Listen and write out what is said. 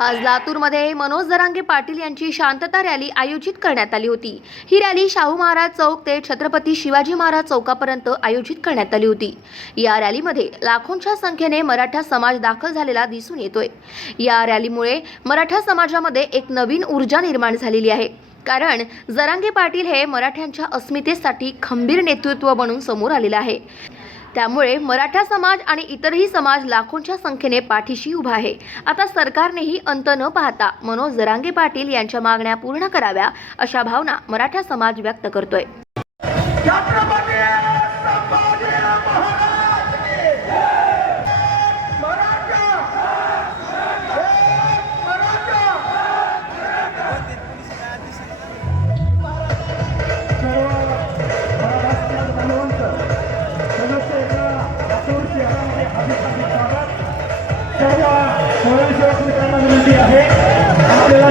आज लातूरमध्ये मनोज जरांगे पाटील यांची शांतता रॅली आयोजित करण्यात आली होती. ही रॅली शाहू महाराज चौक ते छत्रपती शिवाजी महाराज चौकापर्यंत आयोजित करण्यात आली होती. या रॅलीमध्ये लाखोंच्या संख्येने मराठा समाज दाखल झालेला दिसून येतोय. या रॅलीमुळे मराठा समाजामध्ये एक नवीन ऊर्जा निर्माण झालेली आहे. कारण जरांगे पाटील हे मराठ्यांच्या अस्मितेसाठी खंबीर नेतृत्व बनून समोर आलेलं आहे. त्यामुळे मराठा समाज आणि इतरही समाज लाखोंच्या संख्येने पाठीशी उभा आहे. आता सरकारनेही अंत न पाहता मनोज जरांगे पाटील यांच्या मागण्या पूर्ण कराव्या अशा भावना मराठा समाज व्यक्त करतोय. सर्व स्वयंसेवक मित्रांना विनंती आहे. आपल्याला